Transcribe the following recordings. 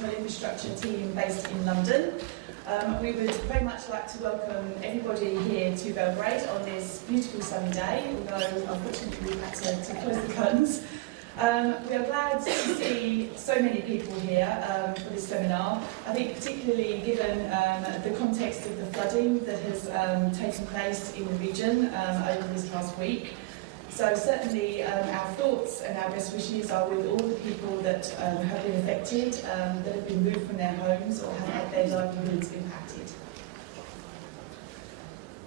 municipal infrastructure team based in London. We would very much like to welcome everybody here to Belgrade on this beautiful sunny day, although unfortunately we've had to close the curtains. We are glad to see so many people here for this seminar. I think particularly given the context of the flooding that has taken place in the region over this past week. So certainly our thoughts and our best wishes are with all the people that have been affected, that have been moved from their homes or have had their livelihoods impacted.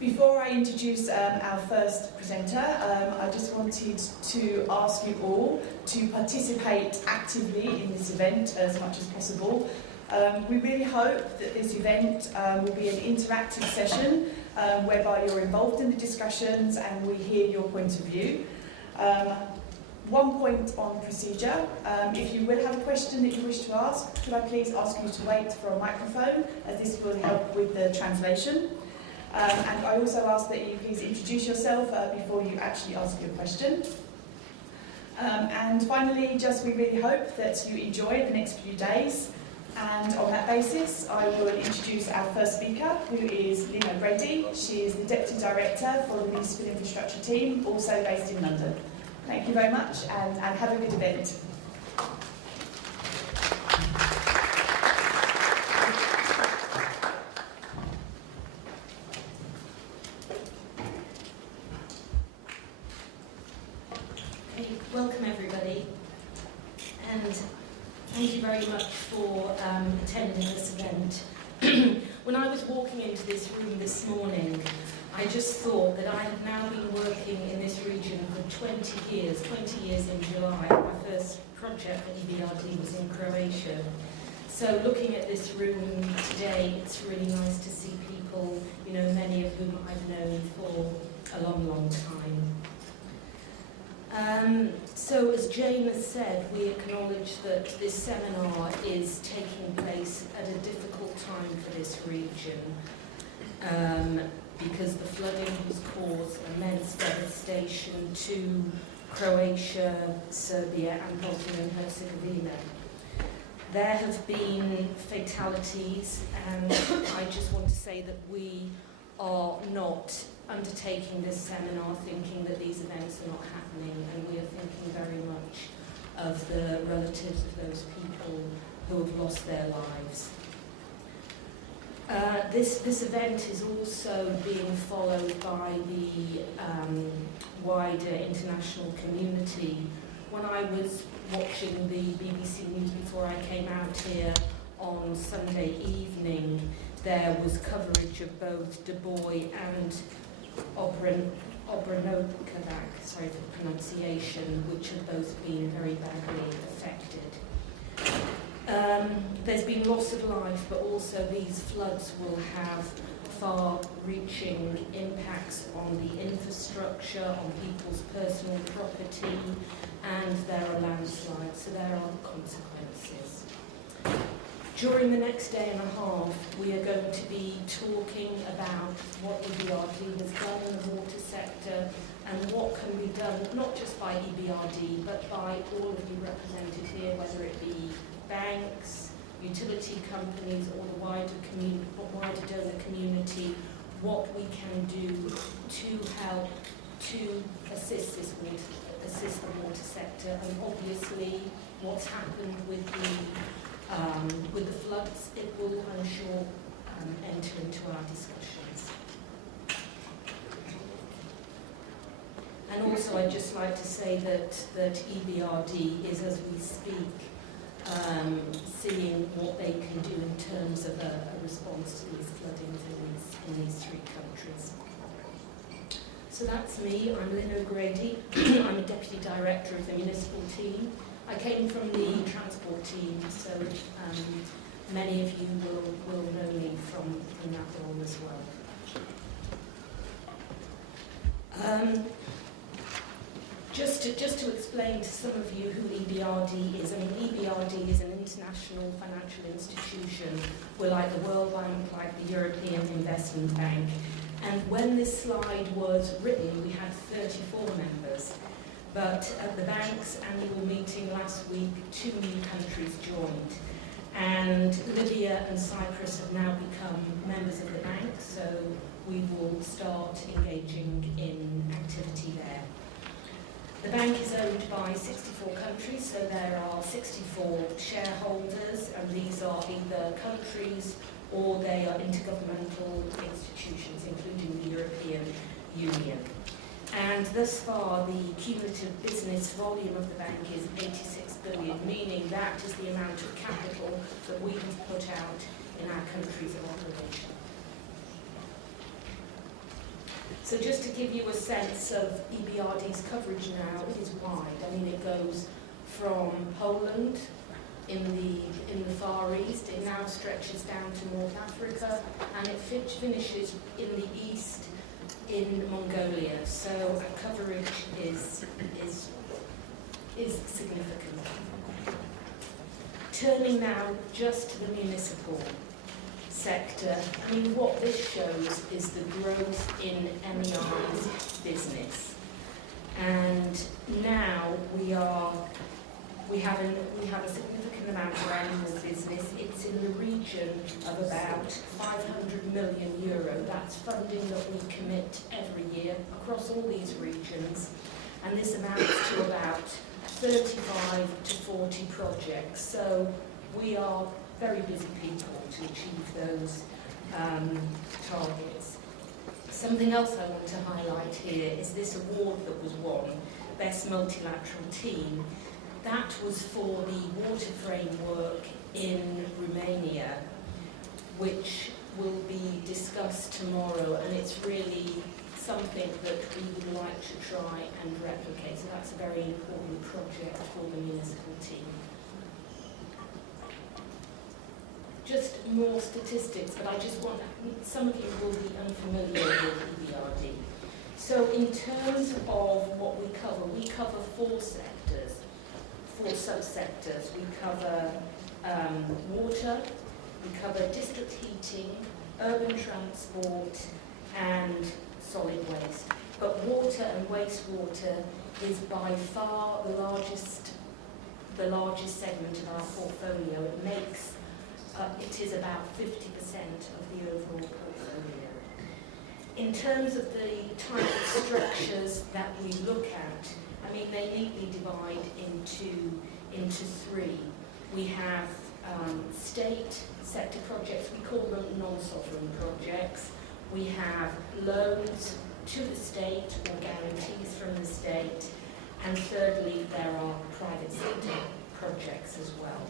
Before I introduce our first presenter, I just wanted to ask you all to participate actively in this event as much as possible. We really hope that this event will be an interactive session whereby you're involved in the discussions and we hear your point of view. One point on procedure, if you will have a question that you wish to ask, could I please ask you to wait for a microphone, as this will help with the translation. And I also ask that you please introduce yourself before you actually ask your question. And finally, we really hope that you enjoy the next few days. And on that basis, I will introduce our first speaker, who is Lynn O'Grady. She is the Deputy Director for the Municipal Infrastructure Team, also based in London. Thank you very much, and have a good event. Okay, welcome everybody, and thank you very much for attending this event. When I was walking into this room this morning, I just thought that I have now been working in this region for 20 years in July. My first project at EBRD was in Croatia. So looking at this room today, it's really nice to see people, many of whom I've known for a long, long time. So as Jane has said, we acknowledge that this seminar is taking place at a difficult time for this region because the flooding has caused immense devastation to Croatia, Serbia and Bosnia and Herzegovina. There have been fatalities, and I just want to say that we are not undertaking this seminar thinking that these events are not happening, and we are thinking very much of the relatives of those people who have lost their lives. This event is also being followed by the wider international community. When I was watching the BBC News before I came out here on Sunday evening, there was coverage of both Du Bois and Obrenovac, sorry for the pronunciation, which have both been very badly affected. There's been loss of life, but also these floods will have far-reaching impacts on the infrastructure, on people's personal property, and there are landslides, so there are consequences. During the next day and a half, we are going to be talking about what EBRD has done in the water sector and what can be done, not just by EBRD, but by all of you represented here, whether it be banks, utility companies, or the wider donor community, what we can do to help to assist the water sector, and obviously what's happened with the floods, it will, I'm sure, enter into our discussions. And also, I'd just like to say that EBRD is, as we speak, seeing what they can do in terms of a response to these floodings in these three countries. So that's me. I'm Lynn O'Grady. I'm a Deputy Director of the Municipal Team. I came from the transport team, so many of you will know me from that role as well. Just to explain to some of you who EBRD is, EBRD is an international financial institution. We're like the World Bank, like the European Investment Bank. And when this slide was written, we had 34 members. But at the bank's annual meeting last week, 2 new countries joined. And Libya and Cyprus have now become members of the bank, so we will start engaging in activity there. The bank is owned by 64 countries, so there are 64 shareholders, and these are either countries or they are intergovernmental institutions, including the European Union. And thus far, the cumulative business volume of the bank is 86 billion, meaning that is the amount of capital that we have put out in our countries of operation. So just to give you a sense of EBRD's coverage now, it is wide. I mean, it goes from Poland in the Far East, it now stretches down to North Africa, and it finishes in the east in Mongolia. So our coverage is significant. Turning now just to the municipal sector, I mean, what this shows is the growth in MEI's business. And now we have a significant amount of annual business. It's in the region of about 500 million euro. That's funding that we commit every year across all these regions. And this amounts to about 35 to 40 projects. So we are very busy people to achieve those targets. Something else I want to highlight here is this award that was won, Best Multilateral Team. That was for the water framework in Romania, which will be discussed tomorrow, and it's really something that we would like to try and replicate. So that's a very important project for the municipal team. Just more statistics, but I just want, some of you will be unfamiliar with EBRD. So in terms of what we cover 4 sectors, 4 subsectors. We cover water, we cover district heating, urban transport, and solid waste. But water and wastewater is by far the largest segment of our portfolio. It is about 50% of the overall portfolio. In terms of the type of structures that we look at, I mean, they neatly divide into 3. We have state sector projects, we call them non-sovereign projects. We have loans to the state or guarantees from the state. And thirdly, there are private sector projects as well.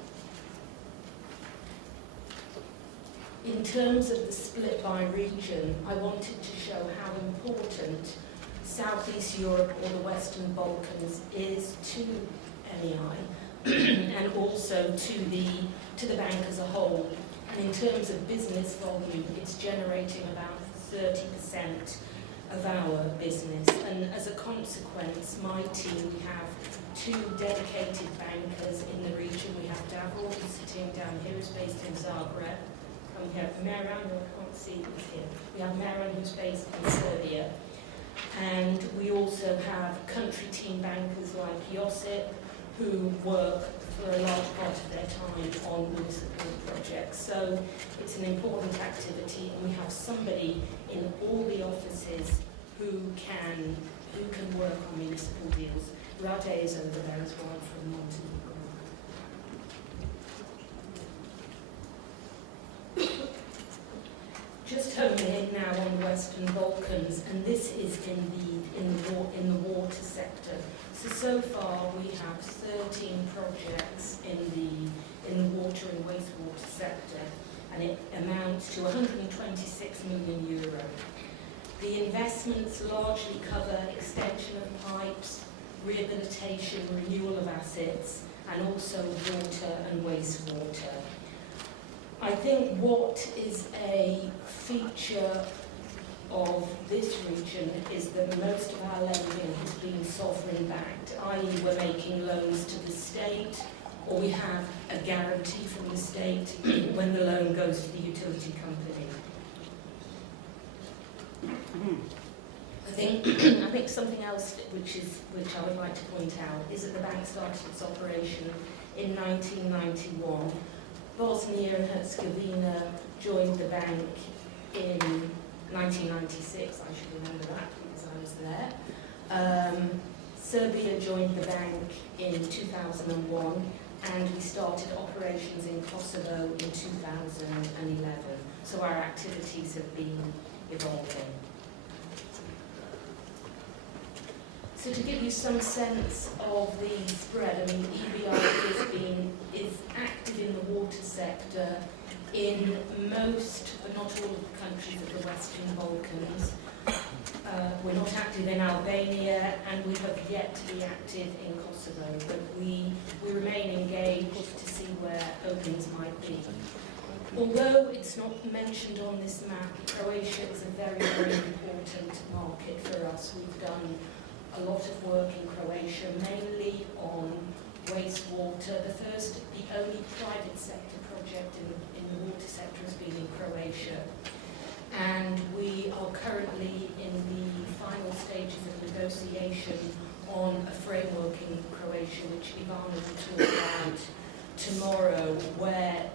In terms of the split by region, I wanted to show how important Southeast Europe or the Western Balkans is to MEI and also to the bank as a whole. And in terms of business volume, it's generating about 30% of our business. And as a consequence, my team, we have 2 dedicated bankers in the region. We have Davor, who's sitting down here, who's based in Zagreb. And we have Meran, who I can't see, who's here. We have Meran, who's based in Serbia. And we also have country team bankers like Josip, who work for a large part of their time on municipal projects. So it's an important activity, and we have somebody in all the offices who can work on municipal deals. Rade is over there as well from Montenegro. Just homing in now on the Western Balkans, and this is in the water sector. So far we have 13 projects in the water and wastewater sector, and it amounts to 126 million euro. The investments largely cover extension of pipes, rehabilitation, renewal of assets, and also water and wastewater. I think what is a feature of this region is that most of our lending has been sovereign backed, i.e. we're making loans to the state, or we have a guarantee from the state when the loan goes to the utility company. I think something else which I would like to point out is that the bank started its operation in 1991. Bosnia and Herzegovina joined the bank in 1996. I should remember that because I was there. Serbia joined the bank in 2001, and we started operations in Kosovo in 2011. So our activities have been evolving. So to give you some sense of the spread, I mean, EBRD is active in the water sector in most, but not all of the countries of the Western Balkans. We're not active in Albania, and we have yet to be active in Kosovo, but we remain engaged to see where openings might be. Although it's not mentioned on this map, Croatia is a very, very important market for us. We've done a lot of work in Croatia, mainly on wastewater. The only private sector project in the water sector has been in Croatia. And we are currently in the final stages of negotiation on a framework in Croatia, which Ivana will talk about tomorrow,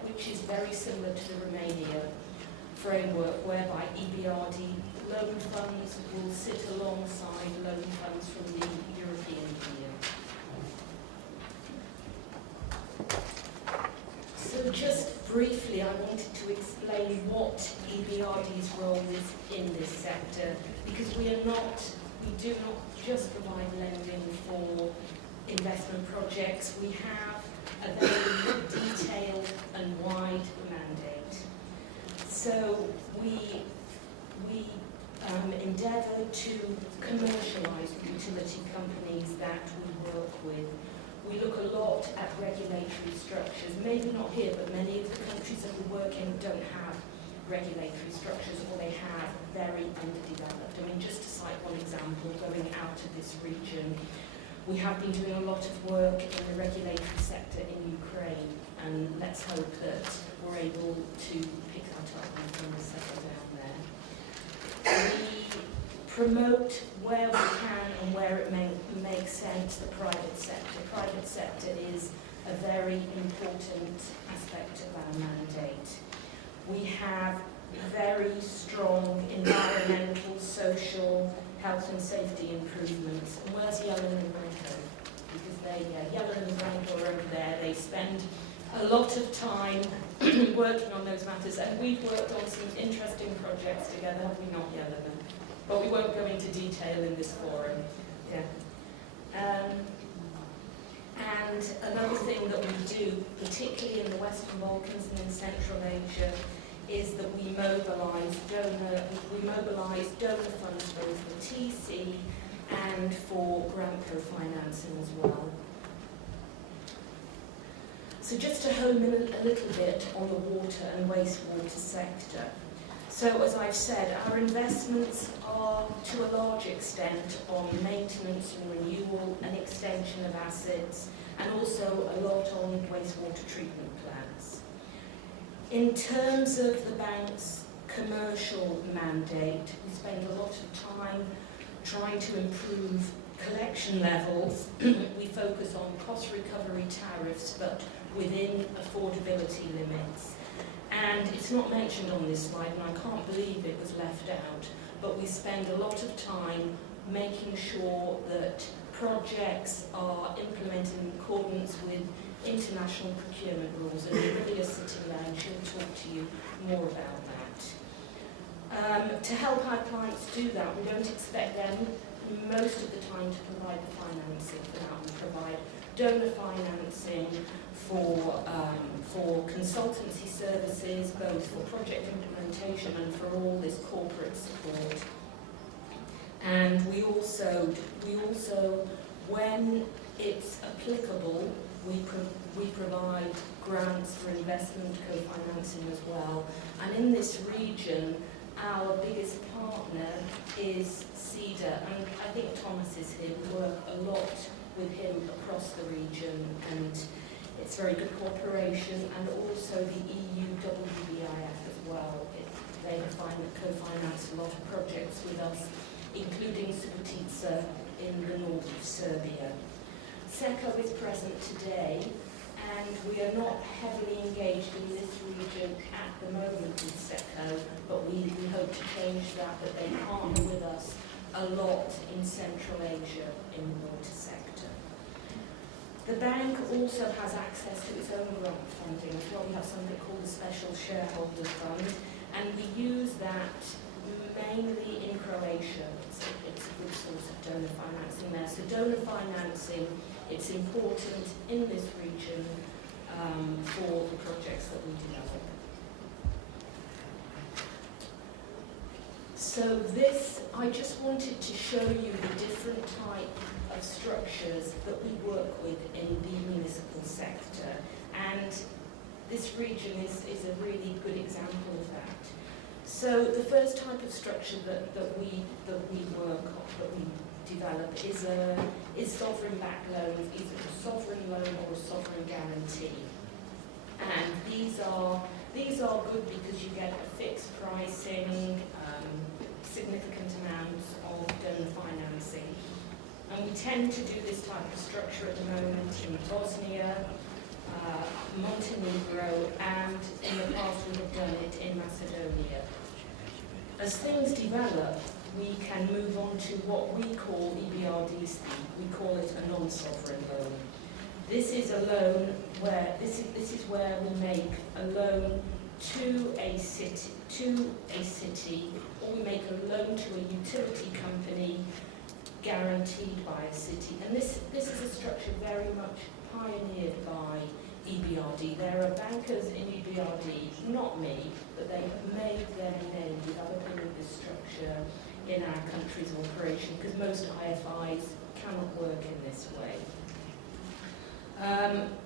which is very similar to the Romania framework, whereby EBRD loan funds will sit alongside loan funds from the European Union. So just briefly, I wanted to explain what EBRD's role is in this sector, because we do not just provide lending for investment projects. We have a very detailed and wide mandate. So we endeavour to commercialise the utility companies that we work with. We look a lot at regulatory structures, maybe not here, but many of the countries that we work in don't have regulatory structures, or they have very underdeveloped. I mean, just to cite one example, going out of this region, we have been doing a lot of work in the regulatory sector in Ukraine, and let's hope that we're able to pick that up and things settle down there. We promote where we can and where it makes sense the private sector. Private sector is a very important aspect of our mandate. We have very strong environmental, social, health and safety improvements. And where's Yellen and Branko? Because Yellen and Branko are over there. They spend a lot of time working on those matters, and we've worked on some interesting projects together, have we not, Yellen? But we won't go into detail in this forum. Yeah. And another thing that we do, particularly in the Western Balkans and in Central Asia, is that we mobilise donor funds both for TC and for grant co-financing as well. So just to home in a little bit on the water and wastewater sector. So as I've said, our investments are to a large extent on maintenance and renewal and extension of assets, and also a lot on wastewater treatment plants. In terms of the bank's commercial mandate, we spend a lot of time trying to improve collection levels. We focus on cost recovery tariffs, but within affordability limits. And it's not mentioned on this slide, and I can't believe it was left out, but we spend a lot of time making sure that projects are implemented in accordance with international procurement rules, and Lilia is sitting there and she'll talk to you more about that. To help our clients do that, we don't expect them most of the time to provide the financing for that. We provide donor financing for consultancy services, both for project implementation and for all this corporate support. And we also, when it's applicable, we provide grants for investment co-financing as well. And in this region, our biggest partner is CEDA, and I think Thomas is here. We work a lot with him across the region, and it's very good cooperation, and also the EU WBIF as well. They have co-financed a lot of projects with us, including Subotica in the north of Serbia. SECO is present today, and we are not heavily engaged in this region at the moment with SECO, but we hope to change that, but they partner with us a lot in Central Asia in the water sector. The bank also has access to its own grant funding as well. We have something called the Special Shareholder Fund, and we use that mainly in Croatia. It's a good source of donor financing there. So donor financing, it's important in this region for the projects that we develop. So this, I just wanted to show you the different type of structures that we work with in the municipal sector. And this region is a really good example of that. So the first type of structure that we work on, that we develop, is sovereign-backed loans, either a sovereign loan or a sovereign guarantee. And these are good because you get a fixed pricing, significant amounts of donor financing. And we tend to do this type of structure at the moment in Bosnia, Montenegro, and in the past we have done it in Macedonia. As things develop, we can move on to what we call EBRD speed. We call it a non-sovereign loan. This is a loan where this is where we make a loan to a city, or we make a loan to a utility company guaranteed by a city. And this is a structure very much pioneered by EBRD. There are bankers in EBRD, not me, but they have made their name developing this structure in our country's operation, because most IFIs cannot work in this way.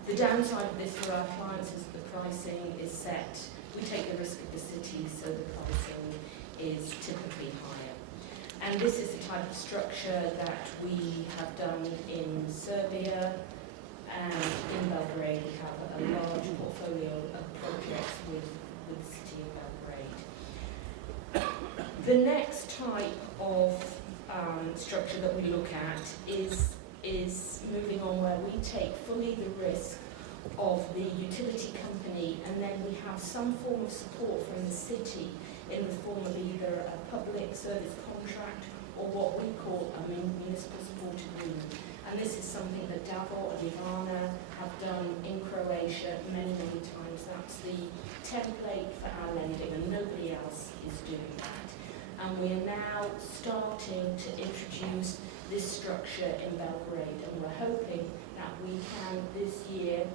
The downside of this for our clients is the pricing is set. We take the risk of the city, so the pricing is typically higher. And this is the type of structure that we have done in Serbia, and in Belgrade we have a large portfolio of projects with the city of Belgrade. The next type of structure that we look at is moving on, where we take fully the risk of the utility company, and then we have some form of support from the city in the form of either a public service contract or what we call a municipal support agreement. And this is something that Davor and Ivana have done in Croatia many, many times. That's the template for our lending, and nobody else is doing that. And we are now starting to introduce this structure in Belgrade, and we're hoping that we can this year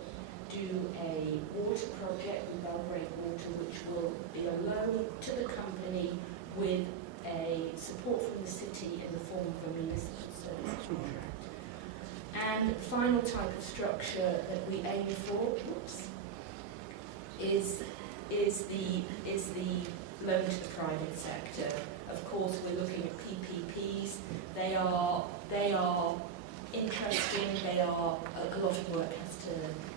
do a water project with Belgrade Water, which will be a loan to the company with a support from the city in the form of a municipal service contract. And the final type of structure that we aim for is the loan to the private sector. Of course, we're looking at PPPs. They are interesting. They are a lot of work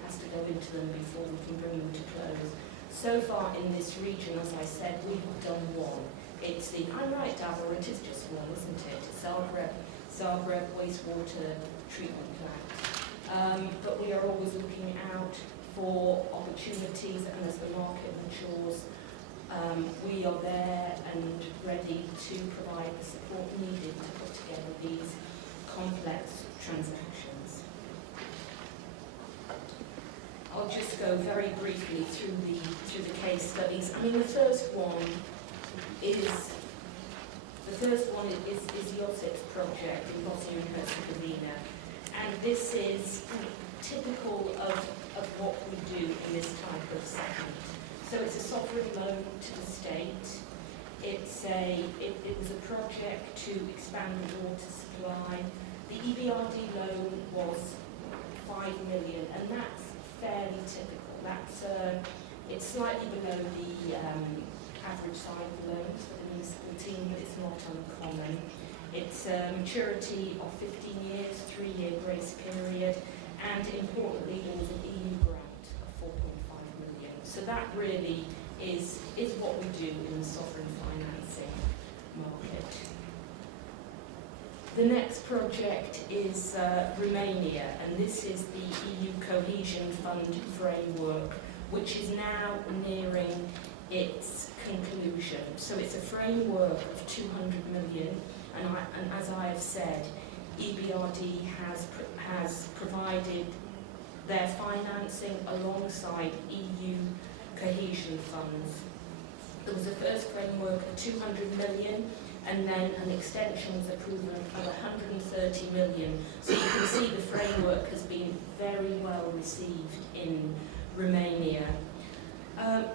has to go into them before we can bring them to close. So far in this region, as I said, we have done one. It's the, I'm right, Davor, it is just one, isn't it? Zagreb wastewater treatment plant. But we are always looking out for opportunities, and as the market matures, we are there and ready to provide the support needed to put together these complex transactions. I'll just go very briefly through the case studies. I mean, the first one is Josip's project in Bosnia and Herzegovina, and this is typical of what we do in this type of segment. So it's a sovereign loan to the state. It was a project to expand the water supply. The EBRD loan was 5 million, and that's fairly typical. It's slightly below the average size of loans for the municipal team, but it's not uncommon. It's a maturity of 15 years, 3-year grace period, and importantly, there was an EU grant of 4.5 million. So that really is what we do in the sovereign financing market. The next project is Romania, and this is the EU Cohesion fund framework, which is now nearing its conclusion. So it's a framework of 200 million, and as I have said, EBRD has provided their financing alongside EU cohesion funds. There was a first framework of 200 million, and then an extension was approved of 130 million. So you can see the framework has been very well received in Romania.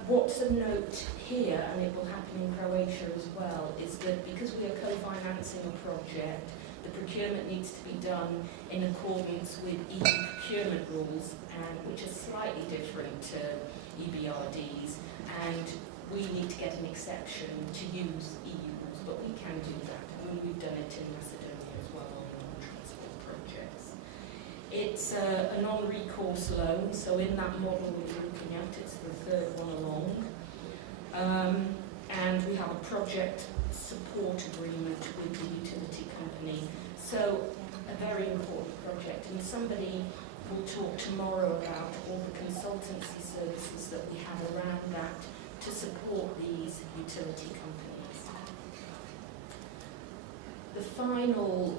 What's of note here, and it will happen in Croatia as well, is that because we are co-financing a project, the procurement needs to be done in accordance with EU procurement rules, which are slightly different to EBRD's, and we need to get an exception to use EU rules, but we can do that. I mean, we've done it in Macedonia as well on transport projects. It's a non-recourse loan, so in that model we're looking at, it's the third one along. And we have a project support agreement with the utility company. So a very important project, and somebody will talk tomorrow about all the consultancy services that we have around that to support these utility companies. The final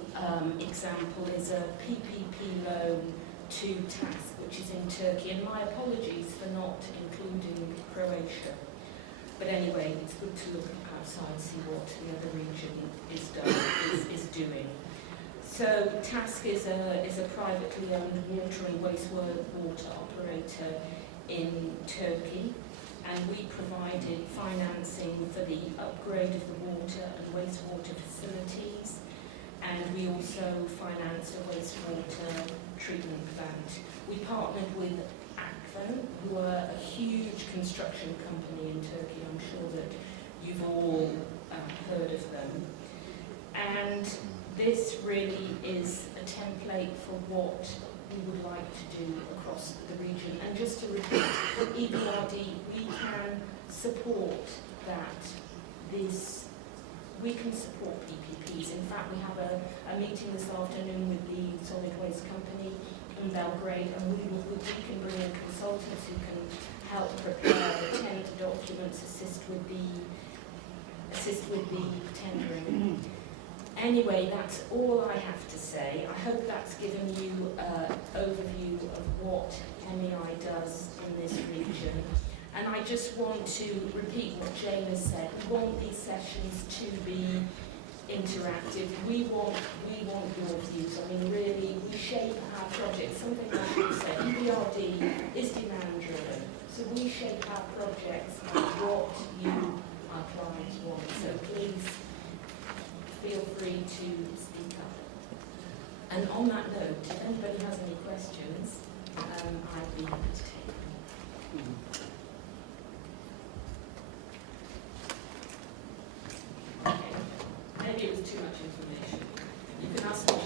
example is a PPP loan to TASC, which is in Turkey, and my apologies for not including Croatia. But anyway, it's good to look outside, see what the other region is doing. So TASC is a privately owned water and wastewater operator in Turkey, and we provided financing for the upgrade of the water and wastewater facilities, and we also financed a wastewater treatment plant. We partnered with who are a huge construction company in Turkey. I'm sure that you've all heard of them. And this really is a template for what we would like to do across the region. And just to repeat, EBRD, we can support that. We can support PPPs. In fact, we have a meeting this afternoon with the solid waste company in Belgrade, and we can bring in consultants who can help prepare the tender documents, assist with the tendering. Anyway, that's all I have to say. I hope that's given you an overview of what MEI does in this region. And I just want to repeat what Jane has said. We want these sessions to be interactive. We want your views. I mean, really, we shape our projects. Something like you said, EBRD is demand driven. So we shape our projects by what you, our clients, want. So please feel free to speak up. And on that note, if anybody has any questions, I'd be happy to take them. Okay. Maybe it was too much information. You can ask me to